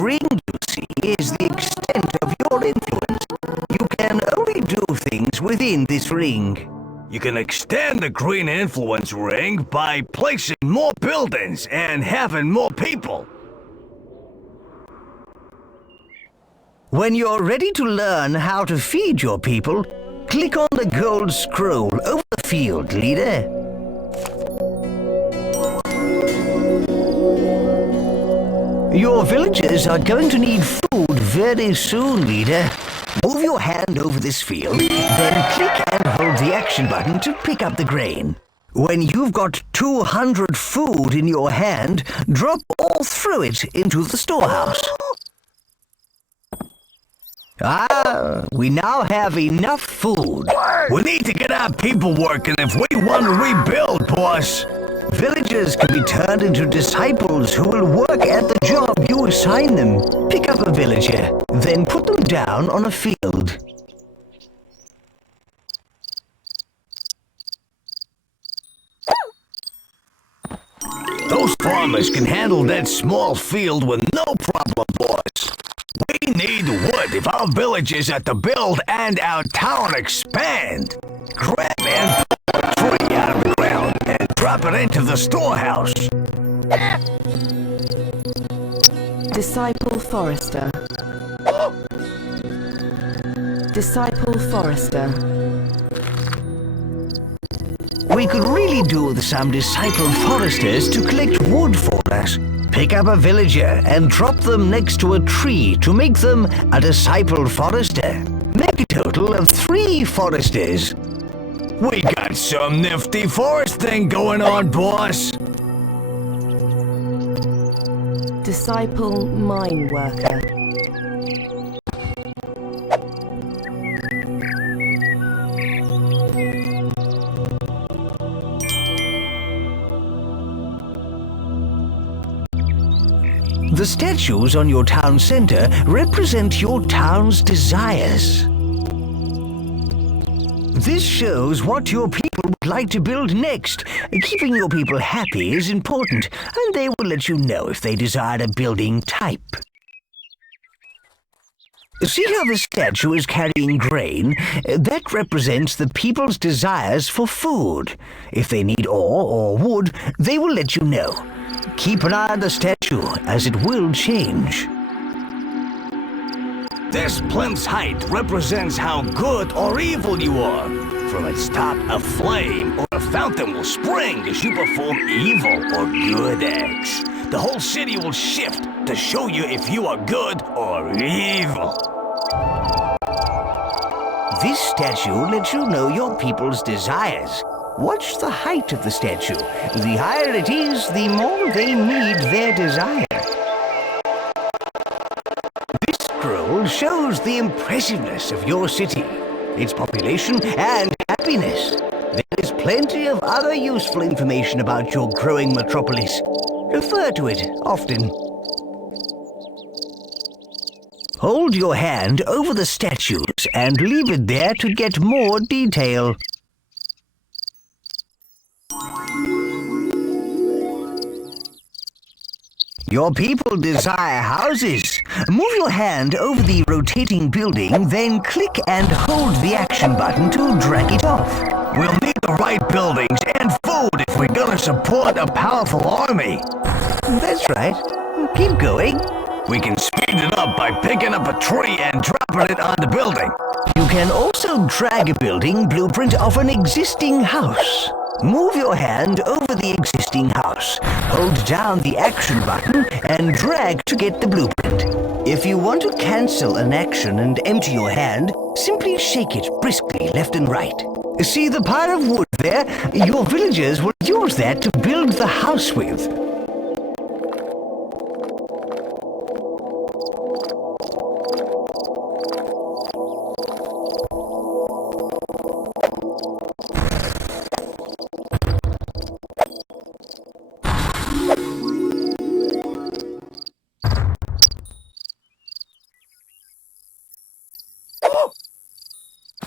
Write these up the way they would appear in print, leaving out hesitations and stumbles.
ring, you see, is the extent of your influence. You can only do things within this ring. You can extend the green influence ring by placing more buildings and having more people. When you're ready to learn how to feed your people, click on the gold scroll over the field, leader. Your villagers are going to need food very soon, leader. Move your hand over this field, then click and hold the action button to pick up the grain. When you've got 200 food in your hand, drop or throw it into the storehouse. We now have enough food. We need to get our people working if we want to rebuild, boss. Villagers can be turned into disciples who will work at the job you assign them. Pick up a villager, then put them down on a field. Those farmers can handle that small field with no problem, boss. We need wood if our villages are to build and our town expand. Grab and pull a tree out of the ground and drop it into the storehouse. Disciple Forester. Disciple Forester. We could really do with some disciple foresters to collect wood for us. Pick up a villager and drop them next to a tree to make them a disciple forester. Make a total of 3 foresters. We got some nifty foresting going on, boss. Disciple Mine Worker. The statues on your town center represent your town's desires. This shows what your people would like to build next. Keeping your people happy is important, and they will let you know if they desire a building type. See how the statue is carrying grain? That represents the people's desires for food. If they need ore or wood, they will let you know. Keep an eye on the statue, as it will change. This plinth's height represents how good or evil you are. From its top, a flame or a fountain will spring as you perform evil or good acts. The whole city will shift to show you if you are good or evil. This statue lets you know your people's desires. Watch the height of the statue. The higher it is, the more they need their desire. This scroll shows the impressiveness of your city, its population and happiness. There is plenty of other useful information about your growing metropolis. Refer to it often. Hold your hand over the statues and leave it there to get more detail. Your people desire houses. Move your hand over the rotating building, then click and hold the action button to drag it off. We'll need the right buildings and food if we're gonna support a powerful army. That's right. Keep going. We can speed it up by picking up a tree and dropping it on the building. You can also drag a building blueprint of an existing house. Move your hand over the existing house. Hold down the action button and drag to get the blueprint. If you want to cancel an action and empty your hand, simply shake it briskly left and right. See the pile of wood there? Your villagers will use that to build the house with.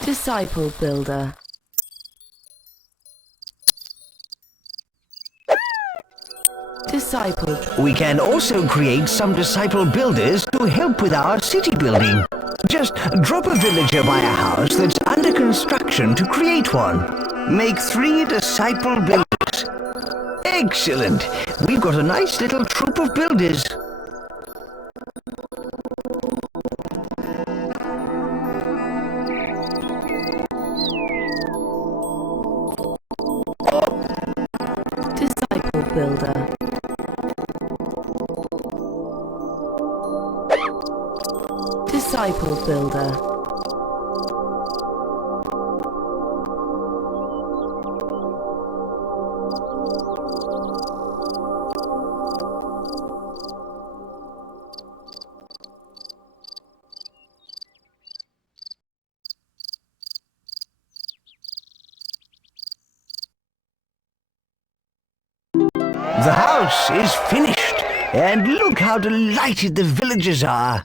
Disciple Builder. Disciple. We can also create some disciple builders to help with our city building. Just drop a villager by a house that's under construction to create one. Make 3 disciple builders. Excellent! We've got a nice little troop of builders. Disciple builder. Disciple builder. The house is finished, and look how delighted the villagers are.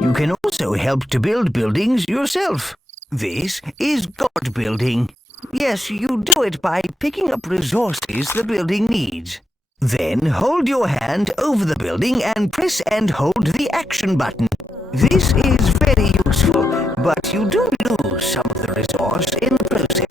You can also help to build buildings yourself. This is God building. Yes, you do it by picking up resources the building needs. Then hold your hand over the building and press and hold the action button. This is very useful, but you do lose some of the resource in the process.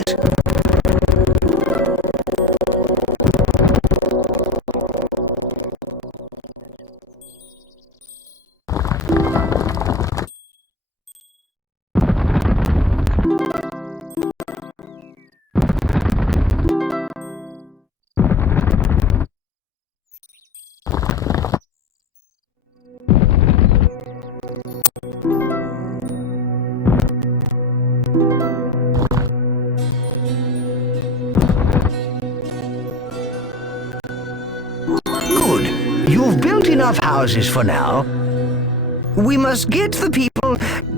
You've built enough houses for now. We must get the people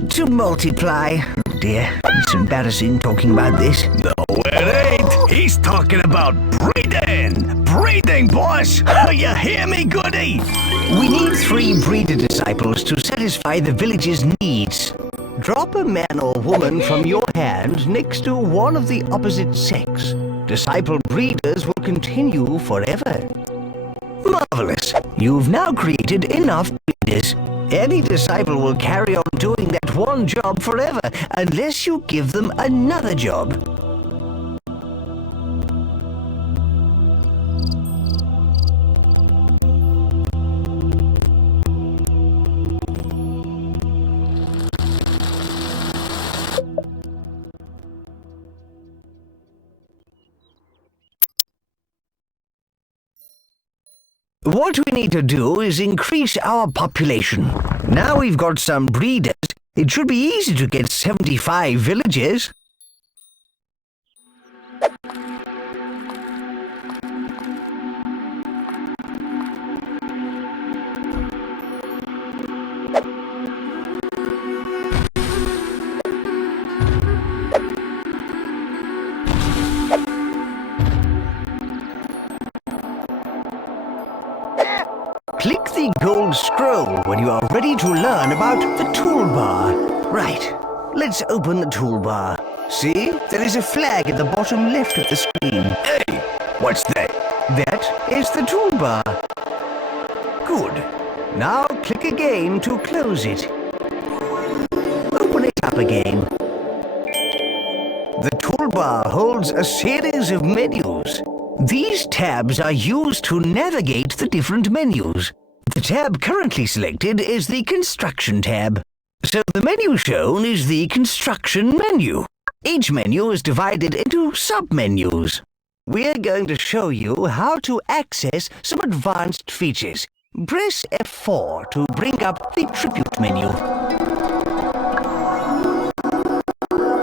to multiply. Oh dear, it's embarrassing talking about this. No, it ain't. He's talking about breeding. Breeding, boss. You hear me, goody? We need 3 breeder disciples to satisfy the village's needs. Drop a man or woman from your hand next to one of the opposite sex. Disciple breeders will continue forever. Marvelous! You've now created enough breeders. Any disciple will carry on doing that one job forever unless you give them another job. What we need to do is increase our population. Now we've got some breeders, it should be easy to get 75 villages. Click the gold scroll when you are ready to learn about the toolbar. Right, let's open the toolbar. See, there is a flag at the bottom left of the screen. Hey, what's that? That is the toolbar. Good. Now click again to close it. Open it up again. The toolbar holds a series of menus. These tabs are used to navigate the different menus. The tab currently selected is the Construction tab. So the menu shown is the Construction menu. Each menu is divided into sub-menus. We're going to show you how to access some advanced features. Press F4 to bring up the Tribute menu.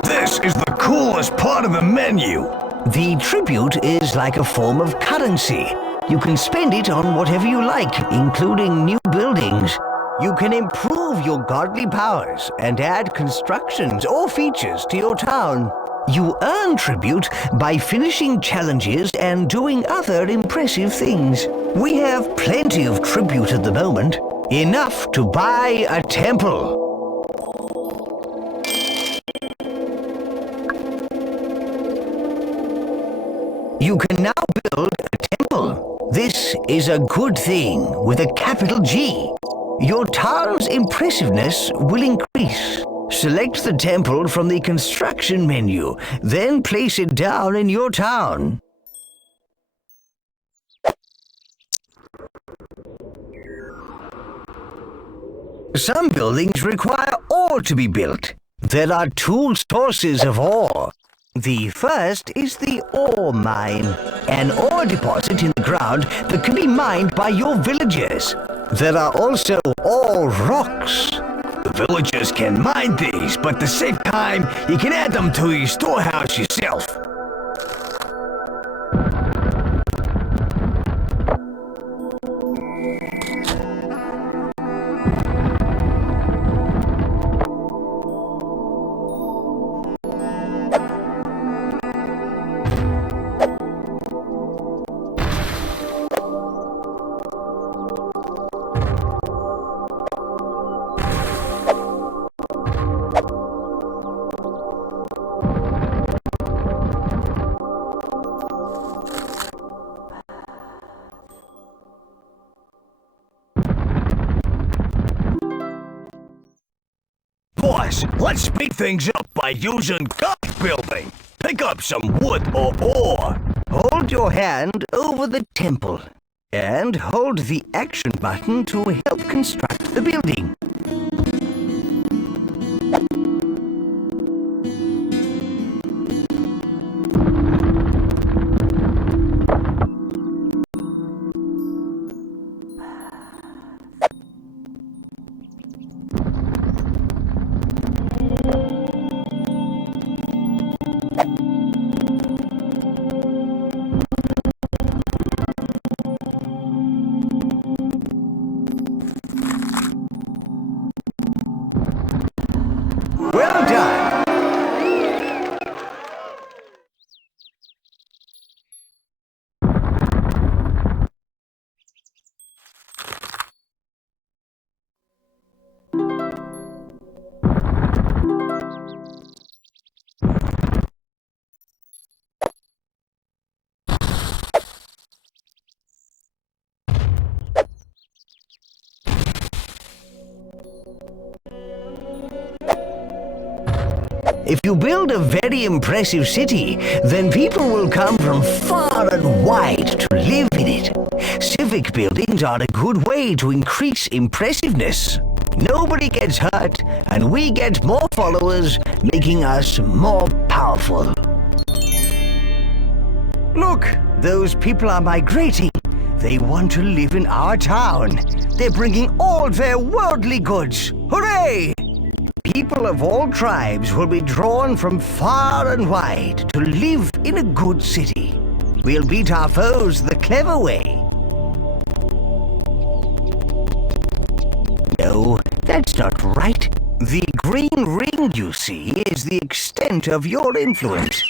This is the coolest part of the menu. The Tribute is like a form of currency. You can spend it on whatever you like, including new buildings. You can improve your godly powers and add constructions or features to your town. You earn tribute by finishing challenges and doing other impressive things. We have plenty of tribute at the moment, enough to buy a temple. You can now build a temple. This is a good thing with a capital G. Your town's impressiveness will increase. Select the temple from the Construction menu, then place it down in your town. Some buildings require ore to be built. There are two sources of ore. The first is the ore mine, an ore deposit in the ground that can be mined by your villagers. There are also ore rocks. The villagers can mine these, but to save time, you can add them to your storehouse yourself. Boss, let's speed things up by using guide building. Pick up some wood or ore. Hold your hand over the temple and hold the action button to help construct the building. Well done! If you build a very impressive city, then people will come from far and wide to live in it. Civic buildings are a good way to increase impressiveness. Nobody gets hurt, and we get more followers, making us more powerful. Look, those people are migrating. They want to live in our town. They're bringing all their worldly goods. Hooray! People of all tribes will be drawn from far and wide to live in a good city. We'll beat our foes the clever way. No, that's not right. The green ring you see is the extent of your influence.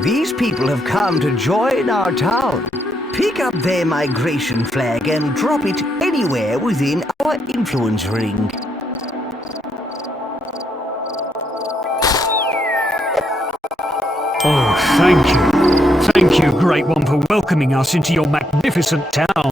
These people have come to join our town. Pick up their migration flag and drop it anywhere within our influence ring. Oh, thank you. Thank you, Great One, for welcoming us into your magnificent town.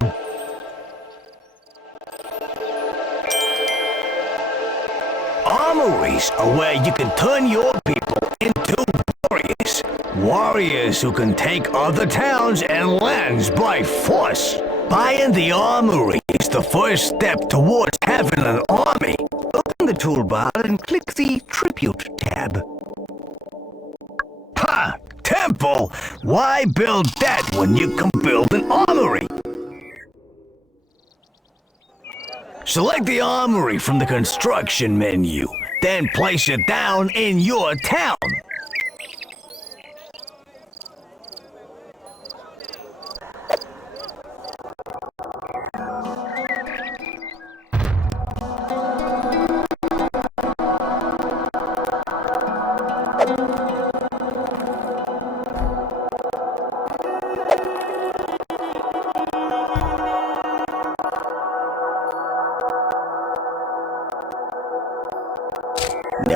Armories are where you can turn your people into warriors. Warriors who can take other towns and lands by force. Buying the armory is the first step towards having an army. Open the toolbar and click the Tribute tab. Ha! Temple? Why build that when you can build an armory? Select the armory from the construction menu, then place it down in your town.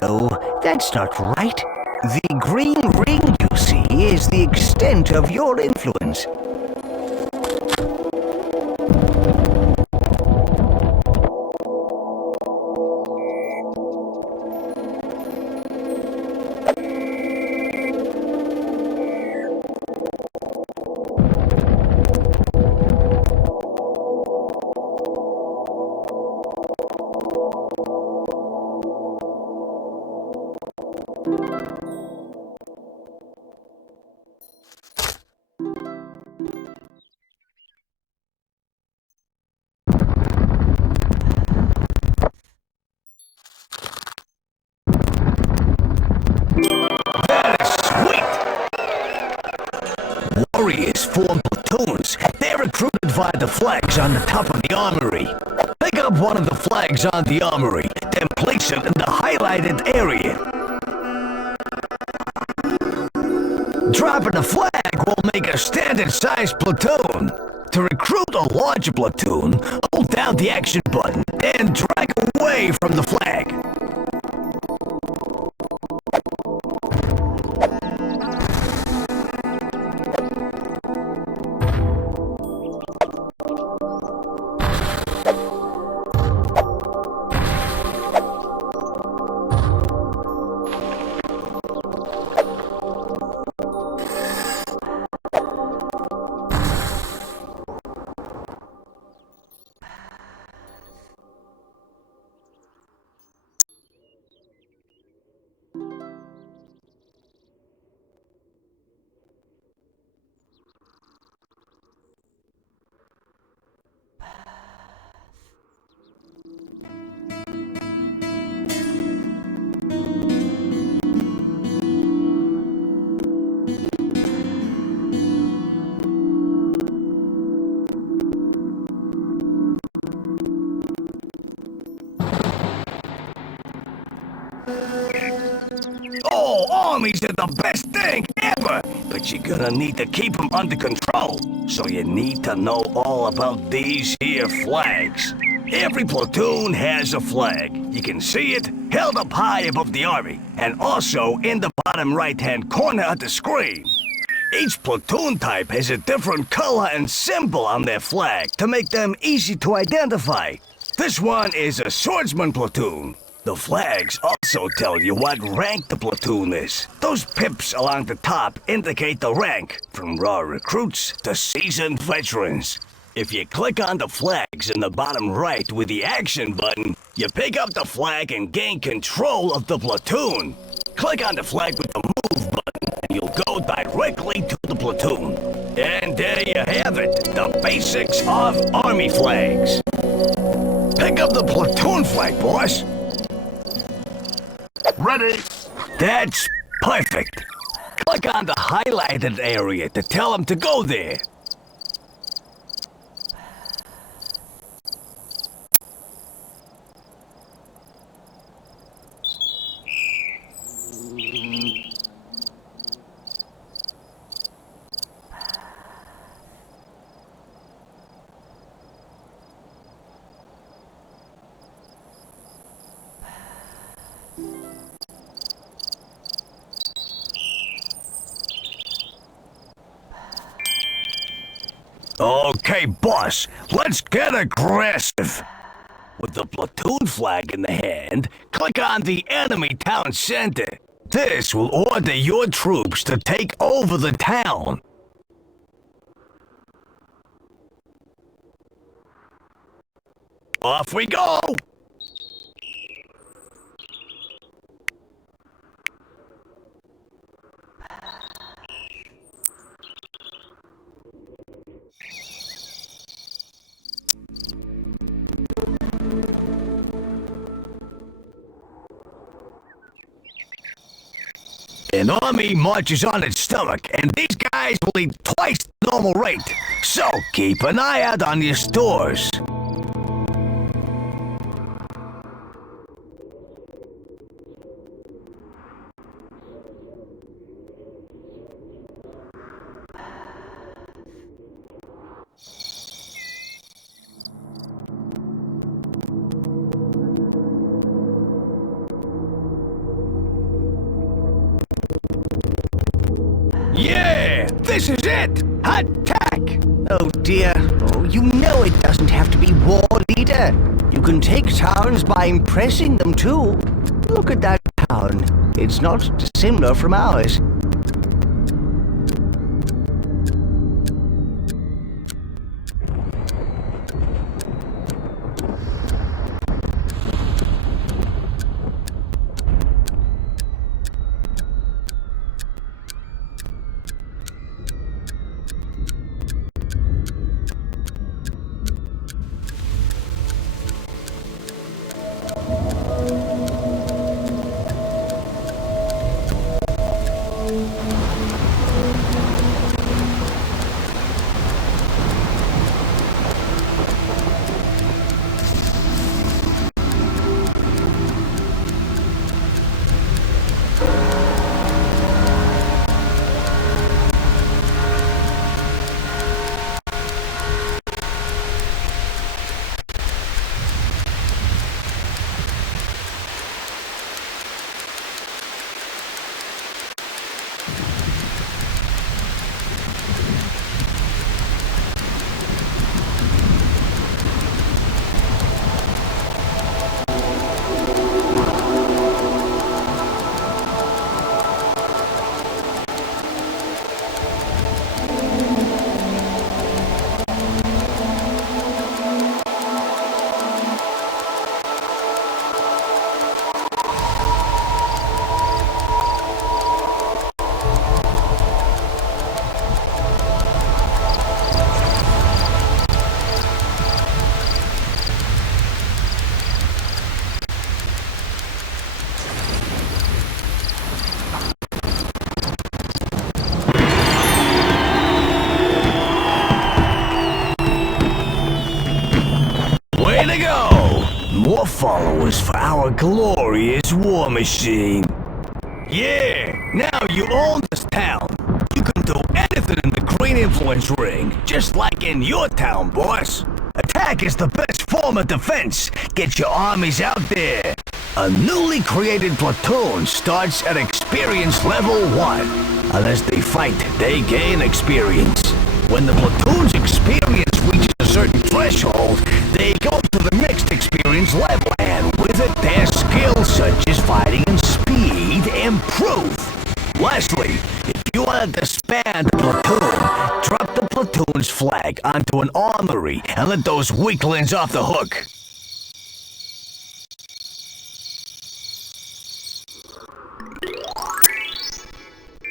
No, that's not right. The green ring you see is the extent of your influence. Warriors form platoons. They're recruited via the flags on the top of the armory. Pick up one of the flags on the armory, then place it in the highlighted area. Dropping a flag will make a standard-sized platoon. To recruit a larger platoon, hold down the action button, then drag away from the flag. Oh, armies are the best thing ever! But you're gonna need to keep them under control. So you need to know all about these here flags. Every platoon has a flag. You can see it held up high above the army, and also in the bottom right-hand corner of the screen. Each platoon type has a different color and symbol on their flag to make them easy to identify. This one is a swordsman platoon. The flags also tell you what rank the platoon is. Those pips along the top indicate the rank, from raw recruits to seasoned veterans. If you click on the flags in the bottom right with the action button, you pick up the flag and gain control of the platoon. Click on the flag with the move button and you'll go directly to the platoon. And there you have it, the basics of army flags. Pick up the platoon flag, boss. Ready! That's perfect. Click on the highlighted area to tell them to go there. Okay, boss, let's get aggressive. With the platoon flag in the hand, click on the enemy town center. This will order your troops to take over the town. Off we go! An army marches on its stomach, and these guys will eat twice the normal rate. So keep an eye out on your stores. Yeah, this is it! Attack! Oh dear. Oh, you know it doesn't have to be war, leader. You can take towns by impressing them too. Look at that town. It's not dissimilar from ours. Way to go! More followers for our glorious war machine. Yeah, now you own this town. You can do anything in the Green Influence Ring, just like in your town, boss. Attack is the best form of defense. Get your armies out there. A newly created platoon starts at experience level 1. Unless they fight, they gain experience. When the platoon's experience reaches a certain threshold, they go to the next experience level, and with it, their skills such as fighting and speed improve. Lastly, if you want to disband a platoon, drop the platoon's flag onto an armory and let those weaklings off the hook.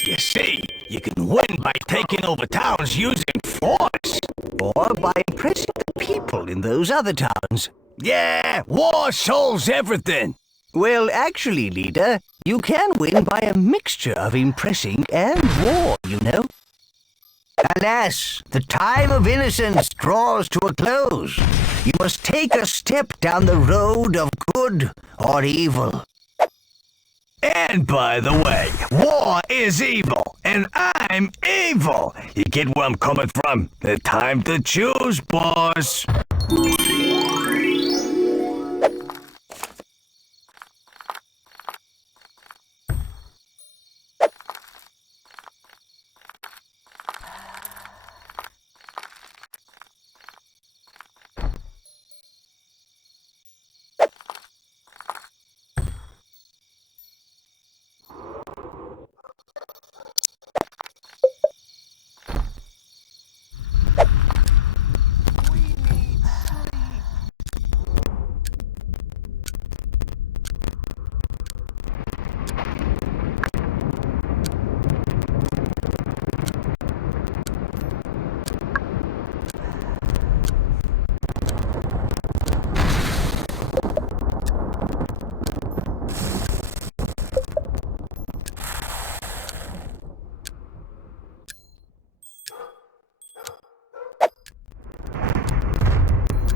You see, you can win by taking over towns using force. Or by impressing the people in those other towns. Yeah, war solves everything. Well, actually, leader, you can win by a mixture of impressing and war, you know. Alas, the time of innocence draws to a close. You must take a step down the road of good or evil. And by the way, war is evil, and I'm evil. You get where I'm coming from? The time to choose, boss.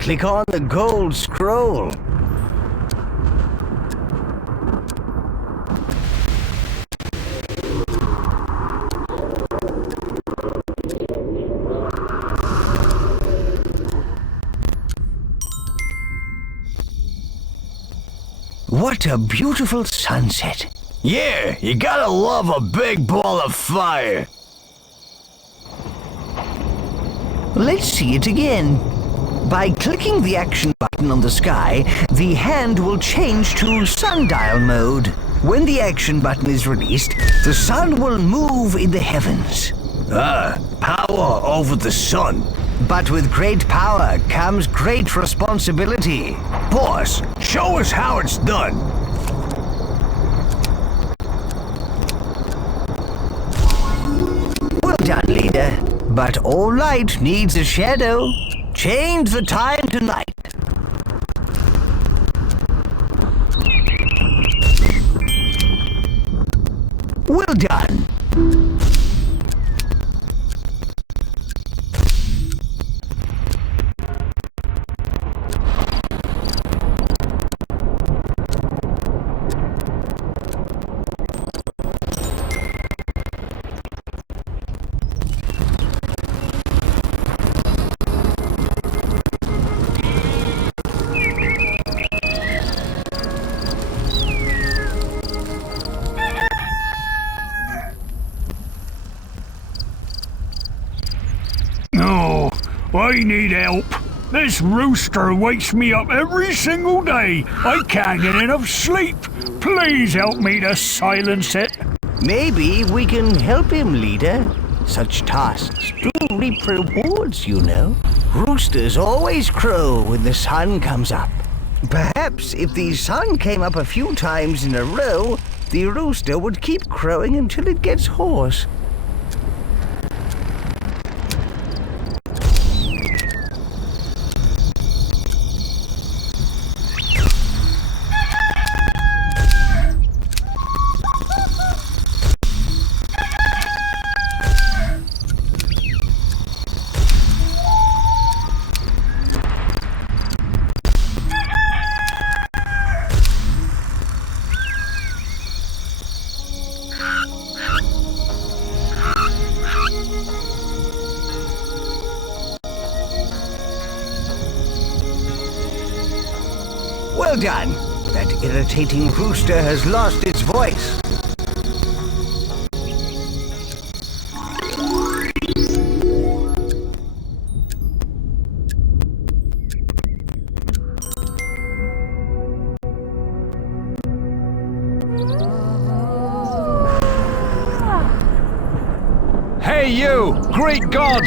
Click on the gold scroll. What a beautiful sunset. Yeah, you gotta love a big ball of fire. Let's see it again. By clicking the action button on the sky, the hand will change to sundial mode. When the action button is released, the sun will move in the heavens. Power over the sun. But with great power comes great responsibility. Boss, show us how it's done. Well done, leader. But all light needs a shadow. Change the time to night. Well done. Oh, I need help. This rooster wakes me up every single day. I can't get enough sleep. Please help me to silence it. Maybe we can help him, leader. Such tasks do reap rewards, you know. Roosters always crow when the sun comes up. Perhaps if the sun came up a few times in a row, the rooster would keep crowing until it gets hoarse. Well done. That irritating rooster has lost its voice. Hey you, Greek god!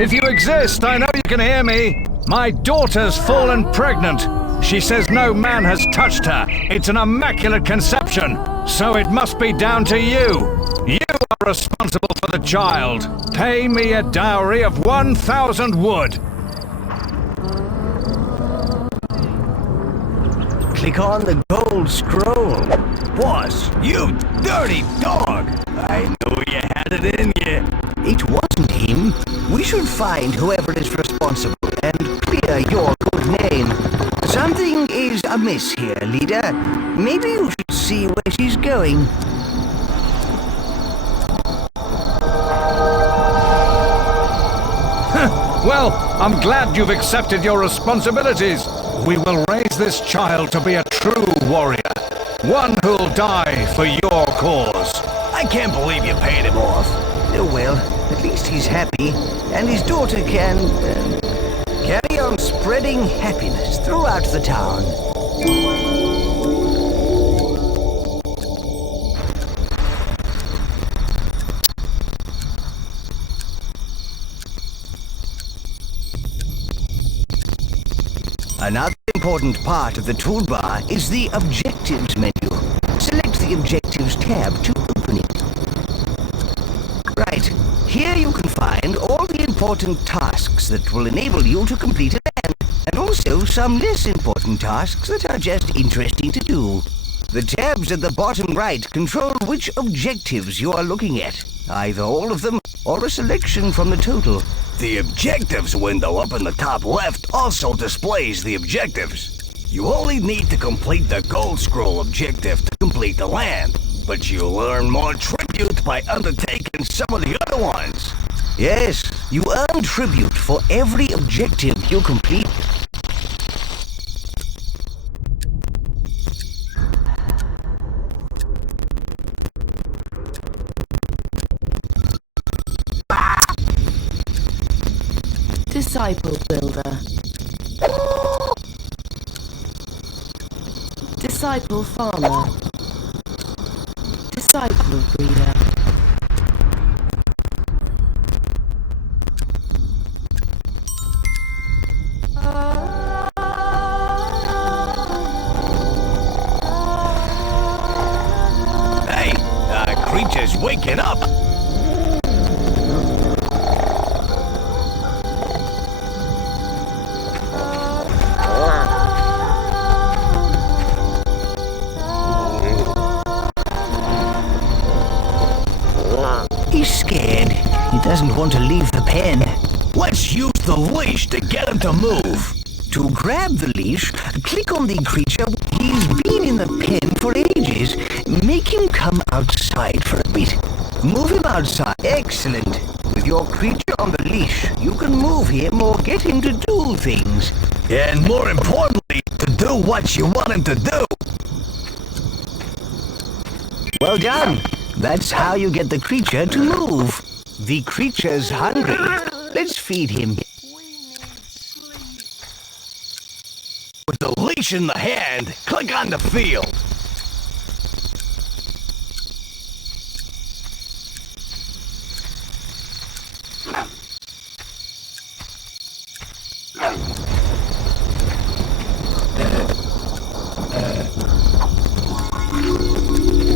If you exist, I know you can hear me. My daughter's fallen pregnant. She says no man has touched her. It's an immaculate conception. So it must be down to you. You are responsible for the child. Pay me a dowry of 1,000 wood. Click on the gold scroll. Boss, you dirty dog. I knew you had it in you. It wasn't him. We should find whoever is responsible and clear your good name. Something is amiss here, leader. Maybe you should see where she's going. Well, I'm glad you've accepted your responsibilities. We will raise this child to be a true warrior. One who'll die for your cause. I can't believe you paid him off. Oh well, at least he's happy, and his daughter can carry on spreading happiness throughout the town. Another important part of the toolbar is the Objectives menu. Select the Objectives tab to open it. Right, here you can find all the important tasks that will enable you to complete a land, and also some less important tasks that are just interesting to do. The tabs at the bottom right control which objectives you are looking at. Either all of them or a selection from the total. The objectives window up in the top left also displays the objectives. You only need to complete the gold scroll objective to complete the land, but you'll earn more tribute by undertaking some of the other ones. Yes, you earn tribute for every objective you complete. Disciple builder. Disciple farmer. Disciple breeder. Hey, creature's waking up. He's scared. He doesn't want to leave the pen. Let's use the leash to get him to move. To grab the leash, click on the creature. He's been in the pen for ages. Make him come outside for a bit. Move him outside. Excellent. With your creature on the leash, you can move him or get him to do things. And more importantly, to do what you want him to do. Well done. That's how you get the creature to move. The creature's hungry. Let's feed him. With the leash in the hand, click on the field.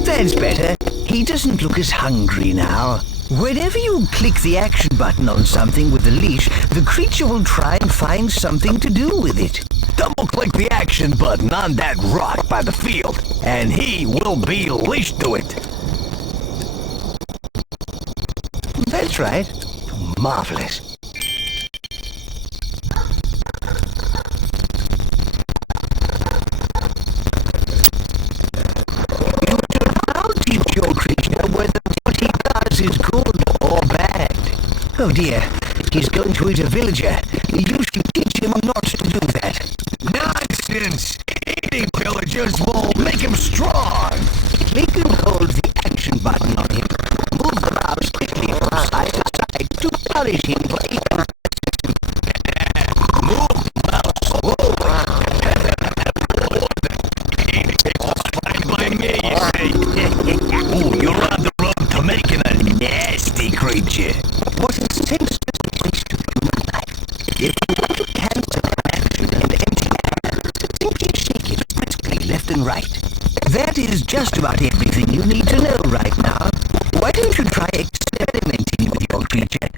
That's better. He doesn't look as hungry now. Whenever you click the action button on something with the leash, the creature will try and find something to do with it. Double-click the action button on that rock by the field, and he will be leashed to it. That's right. Marvelous. You should now teach your creature whether what he does is good or bad. Oh dear, he's going to eat a villager. You should teach him not to do that. Nonsense! Eating villagers will make him strong! Click and hold the action button on him. Move the mouse quickly from side to side to punish him for eating. Move the mouse slowly. Fine by me, you say. Ooh, you're on the road to making a nasty creature. What a senseless waste of human life. If you want to cancel an action and empty hand, simply shake it briskly left and right. That is just about everything you need to know right now. Why don't you try experimenting with your creature?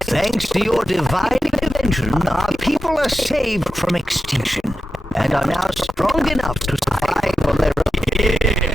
Thanks to your divine intervention, our people are saved from extinction and are now strong enough to survive on their own. Yeah,